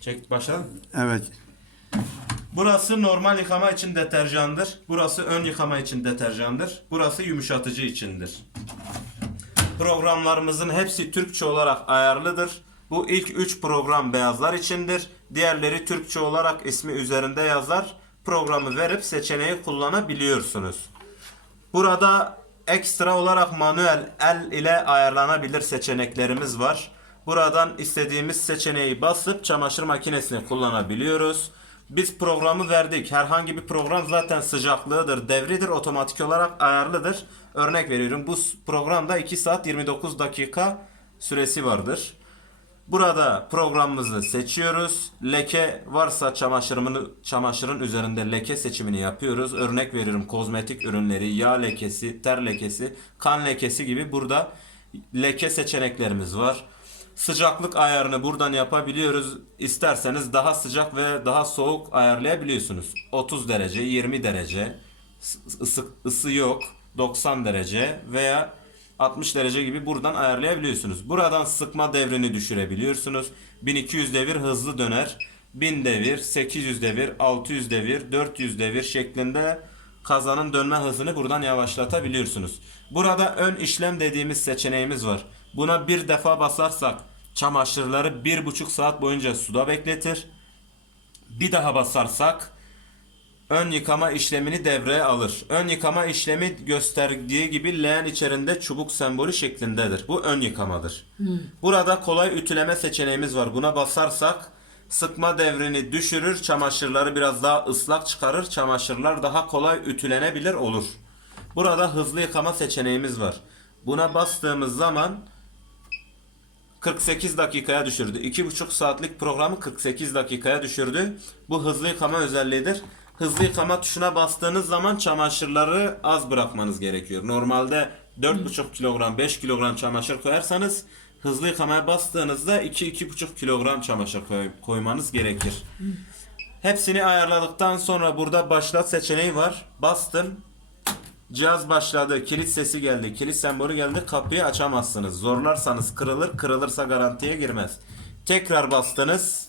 Çek başlayalım. Evet. Burası normal yıkama için deterjandır. Burası ön yıkama için deterjandır. Burası yumuşatıcı içindir. Programlarımızın hepsi Türkçe olarak ayarlıdır. Bu ilk 3 program beyazlar içindir. Diğerleri Türkçe olarak ismi üzerinde yazar. Programı verip seçeneği kullanabiliyorsunuz. Burada ekstra olarak manuel el ile ayarlanabilir seçeneklerimiz var. Buradan istediğimiz seçeneği basıp çamaşır makinesini kullanabiliyoruz. Biz programı verdik. Herhangi bir program zaten sıcaklığıdır, devridir, otomatik olarak ayarlıdır. Örnek veriyorum bu programda 2 saat 29 dakika süresi vardır. Burada programımızı seçiyoruz. Leke varsa çamaşırımını, çamaşırın üzerinde leke seçimini yapıyoruz. Örnek veriyorum kozmetik ürünleri, yağ lekesi, ter lekesi, kan lekesi gibi burada leke seçeneklerimiz var. Sıcaklık ayarını buradan yapabiliyoruz. İsterseniz daha sıcak ve daha soğuk ayarlayabiliyorsunuz. 30 derece, 20 derece, ısı, ısı yok, 90 derece veya 60 derece gibi buradan ayarlayabiliyorsunuz. Buradan sıkma devrini düşürebiliyorsunuz. 1200 devir hızlı döner. 1000 devir, 800 devir, 600 devir, 400 devir şeklinde kazanın dönme hızını buradan yavaşlatabiliyorsunuz. Burada ön işlem dediğimiz seçeneğimiz var. Buna bir defa basarsak çamaşırları bir buçuk saat boyunca suda bekletir. Bir daha basarsak ön yıkama işlemini devreye alır. Ön yıkama işlemi gösterdiği gibi leğen içerisinde çubuk sembolü şeklindedir. Bu ön yıkamadır. Burada kolay ütüleme seçeneğimiz var. Buna basarsak sıkma devrini düşürür, çamaşırları biraz daha ıslak çıkarır, çamaşırlar daha kolay ütülenebilir olur. Burada hızlı yıkama seçeneğimiz var. Buna bastığımız zaman 48 dakikaya düşürdü. 2,5 saatlik programı 48 dakikaya düşürdü. Bu hızlı yıkama özelliğidir. Hızlı yıkama tuşuna bastığınız zaman çamaşırları az bırakmanız gerekiyor. Normalde 4,5 kilogram 5 kilogram çamaşır koyarsanız hızlı yıkamaya bastığınızda 2-2,5 kilogram çamaşır koy- koymanız gerekir. Hepsini ayarladıktan sonra burada başlat seçeneği var. Bastım. Cihaz başladı. Kilit sesi geldi. Kilit sembolü geldi. Kapıyı açamazsınız. Zorlarsanız kırılır. Kırılırsa garantiye girmez. Tekrar bastınız.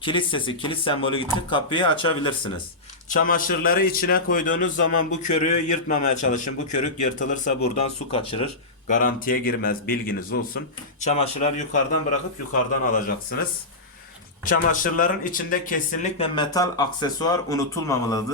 Kilit sesi, kilit sembolü gitti. Kapıyı açabilirsiniz. Çamaşırları içine koyduğunuz zaman bu körüğü yırtmamaya çalışın. Bu körük yırtılırsa buradan su kaçırır. Garantiye girmez. Bilginiz olsun. Çamaşırları yukarıdan bırakıp yukarıdan alacaksınız. Çamaşırların içinde kesinlikle metal aksesuar unutulmamalıdır.